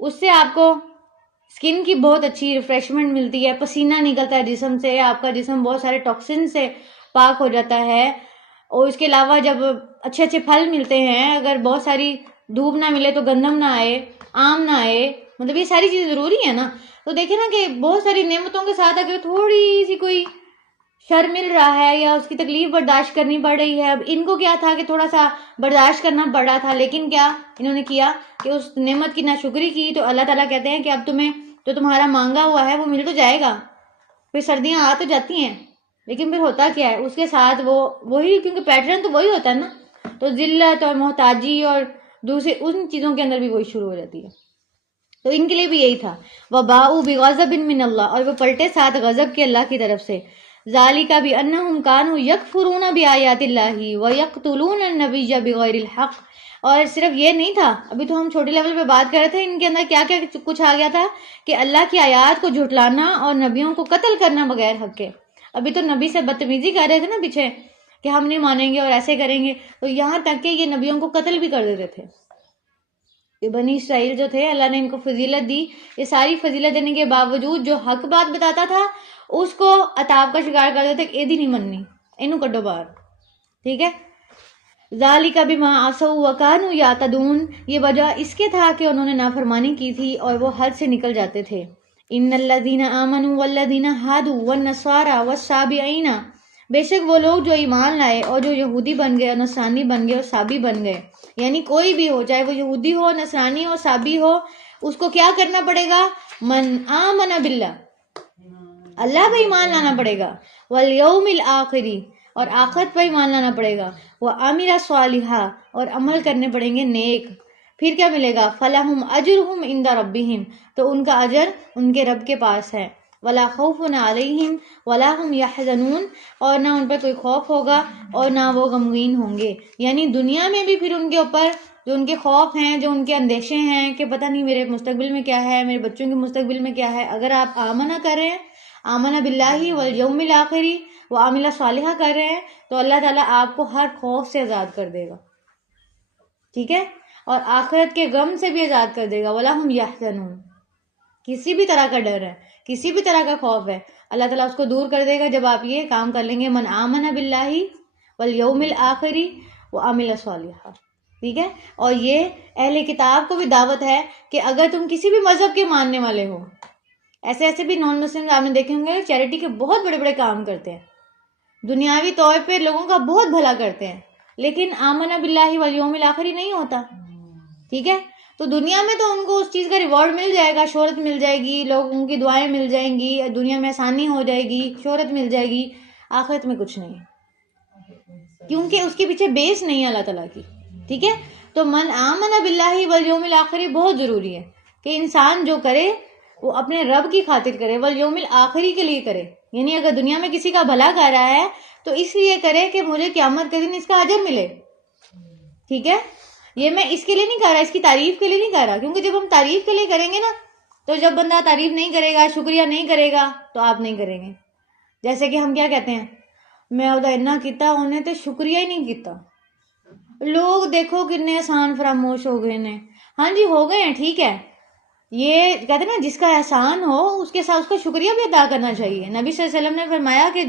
اس سے آپ کو اسکن کی بہت اچھی ریفریشمنٹ ملتی ہے, پسینہ نکلتا ہے جسم سے, آپ کا جسم بہت سارے ٹاکسن سے پاک ہو جاتا ہے. اور اس کے علاوہ جب اچھے اچھے پھل ملتے ہیں, اگر بہت ساری دھوپ نہ ملے تو گندم نہ آئے, آم نہ آئے, مطلب یہ ساری چیزیں ضروری ہے نا. تو دیکھیں نا کہ بہت ساری نعمتوں کے ساتھ اگر تھوڑی سی کوئی شر مل رہا ہے یا اس کی تکلیف برداشت کرنی پڑ رہی ہے, اب ان کو کیا تھا کہ تھوڑا سا برداشت کرنا پڑ رہا تھا, لیکن کیا انہوں نے کیا کہ اس نعمت کی ناشکری کی, تو اللہ تعالیٰ کہتے ہیں کہ اب تمہیں جو تمہارا مانگا ہوا ہے وہ مل تو جائے گا. پھر سردیاں آ تو جاتی ہیں لیکن پھر ہوتا کیا ہے اس کے ساتھ وہی کیونکہ پیٹرن تو وہی ہوتا ہے نا, تو ذلت اور محتاجی اور دوسری ان چیزوں کے اندر بھی وہی شروع ہو جاتی ہے. تو ان کے لیے بھی یہی تھا. وَبَاءُوا بِغَضَبٍ مِّنَ اللَّهِ, اور وہ پلٹے ساتھ غضب کے اللہ کی طرف سے. ذَلِكَ بِأَنَّهُمْ كَانُوا يَكْفُرُونَ بِآيَاتِ اللَّهِ وَيَقْتُلُونَ النَّبِيَّ بِغَيْرِ الْحَقِّ. اور صرف یہ نہیں تھا, ابھی تو ہم چھوٹے لیول پہ بات کر رہے تھے, ان کے اندر کیا کیا کچھ آ گیا تھا کہ اللہ کی آیات کو جھٹلانا اور نبیوں کو قتل کرنا بغیر حق کے. ابھی تو نبی سے بدتمیزی کر رہے تھے نا پیچھے کہ ہم نہیں مانیں گے اور ایسے کریں گے, تو یہاں تک کہ یہ نبیوں کو قتل بھی کر دیتے تھے. یہ بنی اسرائیل جو تھے, اللہ نے ان کو فضیلت دی. یہ ساری فضیلت دینے کے باوجود جو حق بات بتاتا تھا اس کو عطاب کا شکار کر دیتے کہ ایدی نہیں مننی, اینو کڈو باہر. ٹھیک ہے. ذالک بما عصوا وکانوا یعتدون, یہ وجہ اس کے تھا کہ انہوں نے نافرمانی کی تھی اور وہ حد سے نکل جاتے تھے. ان الذین آمنوا والذین ہادوا والنصارى والصابئین, بے شک وہ لوگ جو ایمان لائے اور جو یہودی بن گئے اور نصرانی بن گئے اور صابی بن گئے, یعنی کوئی بھی ہو, چاہے وہ یہودی ہو, نصرانی ہو, صابی ہو, اس کو کیا کرنا پڑے گا؟ من آمن باللہ, اللہ پہ ایمان لانا پڑے گا. والیوم الآخری, اور آخرت پہ ایمان لانا پڑے گا. وعمل صالحا, اور عمل کرنے پڑیں گے نیک. پھر کیا ملے گا؟ فلہم اجرہم عند ربہم, تو ان کا اجر ان کے رب کے پاس ہے. ولا خوف علیہم ولا هم یحزنون, اور نہ ان پر کوئی خوف ہوگا اور نہ وہ غمگین ہوں گے. یعنی دنیا میں بھی پھر ان کے اوپر جو ان کے خوف ہیں, جو ان کے اندیشے ہیں کہ پتہ نہیں میرے مستقبل میں کیا ہے, میرے بچوں کے مستقبل میں کیا ہے, اگر آپ آمنہ کر رہے ہیں, آمنہ باللہ والیوم الآخری وعمل صالحہ کر رہے ہیں, تو اللہ تعالیٰ آپ کو ہر خوف سے آزاد کر دے گا. ٹھیک ہے. اور آخرت کے غم سے بھی آزاد کر دے گا. ولا هم یحزنون, کسی بھی طرح کا ڈر ہے, کسی بھی طرح کا خوف ہے, اللہ تعالیٰ اس کو دور کر دے گا جب آپ یہ کام کر لیں گے. من آمن باللہ والیوم الآخری وعمل صالحا. ٹھیک ہے. اور یہ اہل کتاب کو بھی دعوت ہے کہ اگر تم کسی بھی مذہب کے ماننے والے ہو, ایسے بھی نان مسلم آپ نے دیکھے ہوں گے چیریٹی کے بہت بڑے بڑے کام کرتے ہیں, دنیاوی طور پہ لوگوں کا بہت بھلا کرتے ہیں, لیکن آمن باللہ والیوم الآخری نہیں ہوتا. ٹھیک ہے. تو دنیا میں تو ان کو اس چیز کا ریوارڈ مل جائے گا, شہرت مل جائے گی, لوگوں کی دعائیں مل جائیں گی, دنیا میں آسانی ہو جائے گی, شہرت مل جائے گی. آخرت میں کچھ نہیں, کیونکہ اس کے پیچھے بیس نہیں ہے اللہ تعالیٰ کی. ٹھیک ہے. تو من آمن باللہ والیوم الآخری بہت ضروری ہے کہ انسان جو کرے وہ اپنے رب کی خاطر کرے, والیوم الآخری کے لیے کرے. یعنی اگر دنیا میں کسی کا بھلا کر رہا ہے تو اس لیے کرے کہ مجھے قیامت کے دن اس کا اجر ملے. ٹھیک ہے. یہ میں اس کے لیے نہیں کر رہا, اس کی تعریف کے لیے نہیں کر رہا, کیونکہ جب ہم تعریف کے لیے کریں گے نا, تو جب بندہ تعریف نہیں کرے گا, شکریہ نہیں کرے گا, تو آپ نہیں کریں گے. جیسے کہ ہم کیا کہتے ہیں, میں ادا اتنا کیتا, انہیں تو شکریہ ہی نہیں کیتا. لوگ دیکھو کتنے احسان فراموش ہو گئے ہیں. ہاں جی ہو گئے ہیں, ٹھیک ہے. یہ کہتے ہیں نا جس کا احسان ہو اس کے ساتھ اس کا شکریہ بھی ادا کرنا چاہیے. نبی صلی اللہ علیہ وسلم نے فرمایا کہ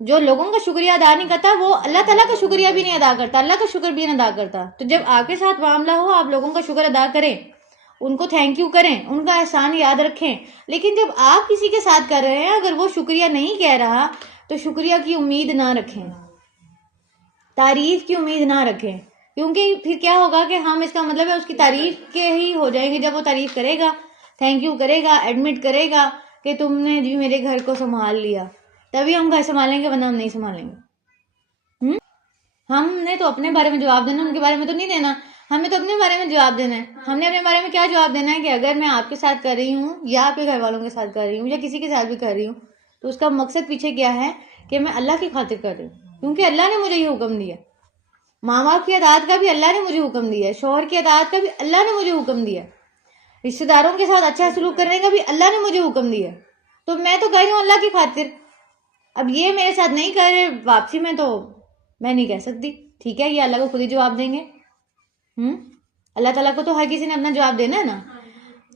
جو لوگوں کا شکریہ ادا نہیں کرتا وہ اللہ تعالیٰ کا شکریہ بھی نہیں ادا کرتا, اللہ کا شکر بھی نہیں ادا کرتا. تو جب آپ کے ساتھ معاملہ ہو آپ لوگوں کا شکر ادا کریں, ان کو تھینک یو کریں, ان کا احسان یاد رکھیں. لیکن جب آپ کسی کے ساتھ کر رہے ہیں, اگر وہ شکریہ نہیں کہہ رہا تو شکریہ کی امید نہ رکھیں, تعریف کی امید نہ رکھیں, کیونکہ پھر کیا ہوگا کہ ہم اس کا مطلب ہے اس کی تعریف کے ہی ہو جائیں گے. جب وہ تعریف کرے گا, تھینک یو کرے گا, ایڈمٹ کرے گا کہ تم نے جی میرے گھر کو سنبھال لیا, تبھی ہم گھر سنبھالیں گے, ورنہ ہم نہیں سنبھالیں گے. ہم نے تو اپنے بارے میں جواب دینا, ان کے بارے میں تو نہیں دینا. ہمیں تو اپنے بارے میں جواب دینا ہے. ہم نے اپنے بارے میں کیا جواب دینا ہے کہ اگر میں آپ کے ساتھ کر رہی ہوں یا آپ کے گھر والوں کے ساتھ کر رہی ہوں یا کسی کے ساتھ بھی کر رہی ہوں, تو اس کا مقصد پیچھے کیا ہے کہ میں اللہ کی خاطر کر رہی ہوں, کیونکہ اللہ نے مجھے یہ حکم دیا. ماں باپ کی اطاعت کا بھی اللہ نے مجھے حکم دیا ہے, شوہر کی اطاعت کا بھی اللہ نے مجھے حکم دیا, رشتہ داروں کے ساتھ اچھا سلوک کرنے کا بھی اللہ نے مجھے حکم دیا. تو میں تو کر رہی ہوں اللہ کی خاطر. اب یہ میرے ساتھ نہیں کر رہے واپسی میں, تو میں نہیں کہہ سکتی. ٹھیک ہے. یہ اللہ کو خود ہی جواب دیں گے. اللہ تعالیٰ کو تو ہر کسی نے اپنا جواب دینا ہے نا.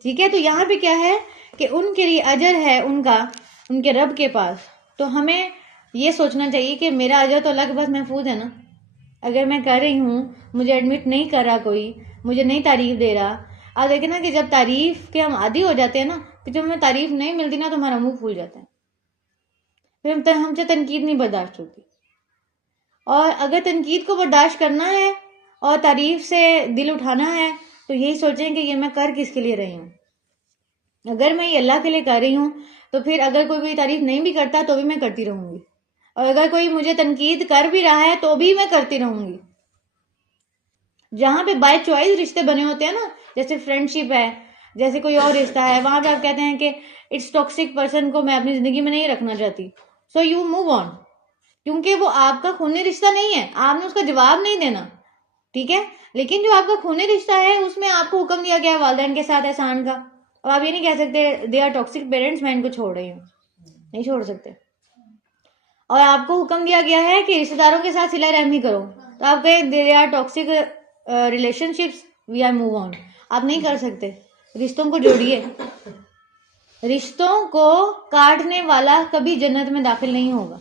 ٹھیک ہے. تو یہاں پہ کیا ہے کہ ان کے لیے اجر ہے ان کا ان کے رب کے پاس. تو ہمیں یہ سوچنا چاہیے کہ میرا اجر تو اللہ کے پاس محفوظ ہے نا. اگر میں کر رہی ہوں, مجھے ایڈمٹ نہیں کر رہا کوئی, مجھے نہیں تعریف دے رہا. آپ دیکھیں نا کہ جب تعریف کے ہم عادی ہو جاتے ہیں نا, کہ جب ہمیں تعریف نہیں ملتی نا تو ہمارا منہ پھول جاتا ہے, پھر ہم سے تنقید نہیں برداشت ہوتی. اور اگر تنقید کو برداشت کرنا ہے اور تعریف سے دل اٹھانا ہے تو یہی سوچیں کہ یہ میں کر کس کے لیے رہی ہوں. اگر میں یہ اللہ کے لیے کر رہی ہوں تو پھر اگر کوئی میری تعریف نہیں بھی کرتا تو بھی میں کرتی رہوں گی، اور اگر کوئی مجھے تنقید کر بھی رہا ہے تو بھی میں کرتی رہوں گی۔ جہاں پہ بائی چوائس رشتے بنے ہوتے ہیں نا، جیسے فرینڈ شپ ہے، جیسے کوئی اور رشتہ ہے، وہاں پہ آپ کہتے ہیں کہ اٹس ٹاکسک پرسن کو میں اپنی زندگی میں نہیں رکھنا چاہتی، سو یو موو آن، کیونکہ وہ آپ کا خونی رشتہ نہیں ہے، آپ نے اس کا جواب نہیں دینا، ٹھیک ہے؟ لیکن جو آپ کا خونی رشتہ ہے اس میں آپ کو حکم دیا گیا ہے والدین کے ساتھ احسان کا، اور آپ یہ نہیں کہہ سکتے دے آر ٹاکسک پیرنٹس، میں ان کو چھوڑ رہی ہوں، نہیں چھوڑ سکتے۔ اور آپ کو حکم دیا گیا ہے کہ رشتہ داروں کے ساتھ صلہ رحمی کرو، تو آپ کہیں they are toxic relationships, we are move on, آپ نہیں کر سکتے۔ رشتوں کو جوڑیے، رشتوں کو کاٹنے والا کبھی جنت میں داخل نہیں ہوگا۔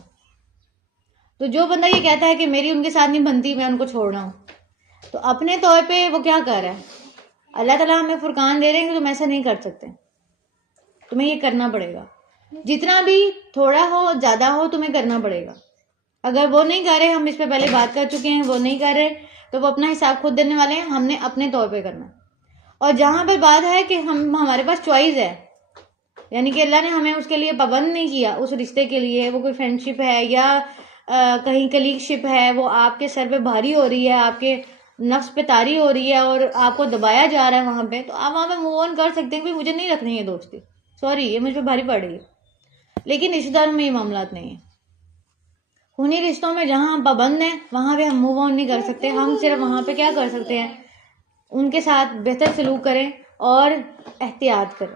تو جو بندہ یہ کہتا ہے کہ میری ان کے ساتھ نہیں بنتی، میں ان کو چھوڑ رہا ہوں، تو اپنے طور پہ وہ کیا کر رہا ہے؟ اللہ تعالیٰ ہمیں فرقان دے رہے ہیں کہ تم ایسا نہیں کر سکتے، تمہیں یہ کرنا پڑے گا، جتنا بھی تھوڑا ہو زیادہ ہو تمہیں کرنا پڑے گا۔ اگر وہ نہیں کر رہے، ہم اس پہ پہلے بات کر چکے ہیں، وہ نہیں کر رہے تو وہ اپنا حساب خود دینے والے ہیں، ہم نے اپنے طور پہ کرنا۔ اور جہاں پہ بات ہے کہ ہمارے پاس چوائس ہے، یعنی کہ اللہ نے ہمیں اس کے لیے پابند نہیں کیا، اس رشتے کے لیے، وہ کوئی فرینڈ شپ ہے یا کہیں کلیگ شپ ہے، وہ آپ کے سر پہ بھاری ہو رہی ہے، آپ کے نفس پہ طاری ہو رہی ہے اور آپ کو دبایا جا رہا ہے وہاں پہ، تو آپ وہاں پہ موو آن کر سکتے ہیں کہ مجھے نہیں رکھنی ہے دوستی، سوری یہ مجھ پہ بھاری پڑ رہی ہے۔ لیکن رشتہ داروں میں یہ معاملات نہیں ہیں، خونی رشتوں میں جہاں ہم پابند ہیں وہاں پہ ہم موو آن نہیں کر سکتے، ہم صرف وہاں پہ کیا کر سکتے ہیں؟ ان کے ساتھ بہتر سلوک کریں اور احتیاط کریں،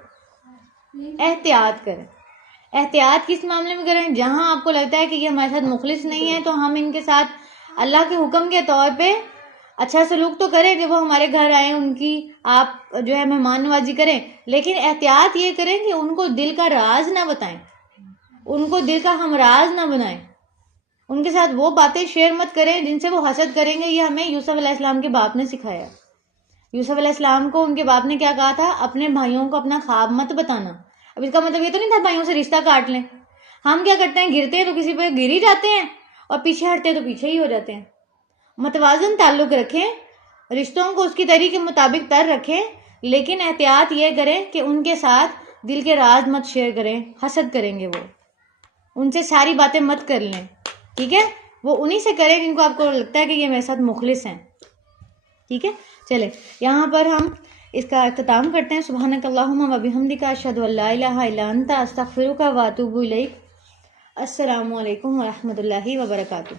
احتیاط کریں۔ احتیاط کس معاملے میں کریں؟ جہاں آپ کو لگتا ہے کہ یہ ہمارے ساتھ مخلص نہیں ہے تو ہم ان کے ساتھ اللہ کے حکم کے طور پہ اچھا سلوک تو کریں کہ وہ ہمارے گھر آئیں، ان کی آپ جو ہے مہمان نوازی کریں، لیکن احتیاط یہ کریں کہ ان کو دل کا راز نہ بتائیں، ان کو دل کا ہمراز نہ بنائیں، ان کے ساتھ وہ باتیں شیئر مت کریں جن سے وہ حسد کریں گے۔ یہ ہمیں یوسف علیہ السلام کے باپ نے سکھایا۔ یوسف علیہ السلام کو ان کے باپ نے کیا کہا تھا؟ اپنے بھائیوں کو اپنا خواب مت بتانا۔ اب اس کا مطلب یہ تو نہیں تھا بھائیوں سے رشتہ کاٹ لیں۔ ہم کیا کرتے ہیں؟ گرتے ہیں تو کسی پہ گر ہی جاتے ہیں، اور پیچھے ہٹتے تو پیچھے ہی ہو جاتے ہیں۔ متوازن تعلق رکھیں، رشتوں کو اس کی طریقے کے مطابق تر رکھیں، لیکن احتیاط یہ کریں کہ ان کے ساتھ دل کے راز مت شیئر کریں، حسد کریں گے وہ، ان سے ساری باتیں مت کر لیں، ٹھیک ہے؟ وہ انہی سے کریں جن کو آپ کو لگتا ہے کہ یہ میرے ساتھ مخلص ہیں، ٹھیک ہے؟ چلے یہاں پر ہم اس کا اختتام کرتے ہیں۔ سبحانک اللہم و بحمدک، اشہد ان لا الہ الا انت، استغفرک و اتوب الیک۔ السلام علیکم ورحمۃ اللہ وبرکاتہ۔